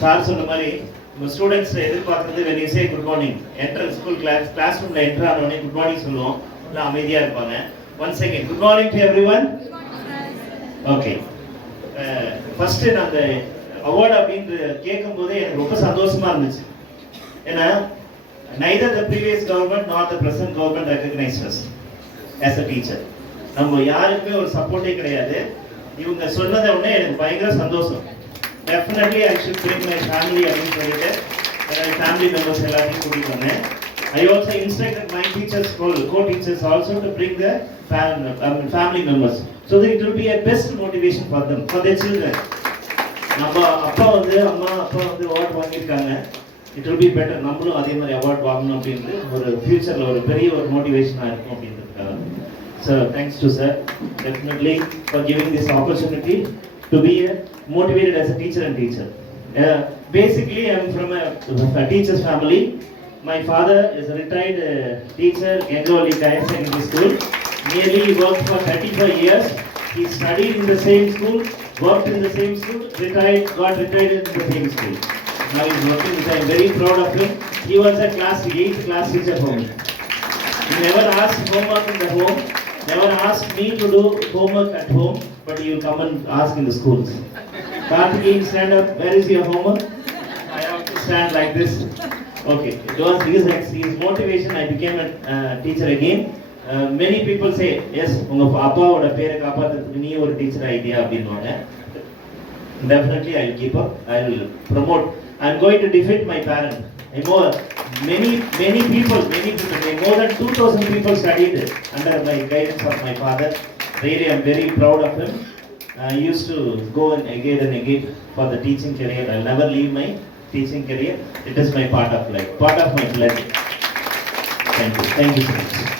Sir சொன்ன மாதிரி நம்ம ஸ்டூடெண்ட்ஸ் எதிர்பார்க்கறது when you say good morning enter school class roomல enter ஆன உடனே good morning சொல்லுவோம். எல்லாம் அமைதியா இருப்பாங்க. once again good morning to everyone. okay first நான் அந்த அவார்ட் அப்படினு கேட்கும்போது எனக்கு ரொம்ப சந்தோஷமா இருந்துச்சு. ஏன்னா neither the previous government nor the present government recognized us as a teacher. நம்ம யாருக்குமே ஒரு சப்போர்ட்டே கிடையாது. இவங்க சொன்னதை உடனே எனக்கு பயங்கர சந்தோஷம். definitely I should bring my family அப்படின்னு சொல்லிட்டு my family members எல்லாத்தையும் கூட்டிட்டு வந்தேன். I also instructed my teachers, co-teachers also to bring the family members so that it will be a best motivation for them, for their children. நம்ம அப்பா வந்து அம்மா அப்பா வந்து அவார்ட் வாங்கியிருக்காங்க, it will be better நம்மளும் அதே மாதிரி அவார்ட் வாங்கணும் அப்படின்ட்டு ஒரு ஃபியூச்சரில் ஒரு பெரிய ஒரு மோட்டிவேஷனாக இருக்கும் அப்படின்றதுக்காக. So thanks to sir definitely for giving this opportunity to be motivated as a teacher and teacher. Basically I am from a teacher's family. My father is a retired teacher in Gangoli Higher Secondary School. Nearly worked for 35 years. He studied in the same school, worked in the same school, got retired in the same school. Now he is working with, I am very proud of him. He was a 8th class teacher for me. He never asked homework in the home, never asked me to do homework at home, but he will come and ask in the schools. Karthikeyan, stand up, where is your homework? I have to stand like this. Okay, it was his motivation. I became a teacher again. Many people say, yes, unga appaoda pera kaapatradhukku nee oru teacher idea அப்படினுவாங்க. Definitely I will keep up. I will promote. I am going to defeat my parent. Many people, more than 2,000 people studied under my guidance of my father. Really, I am very proud of him. I used to go and again for the teaching career. I will never leave my teaching career. It is my part of life, part of my blood. Thank you so much.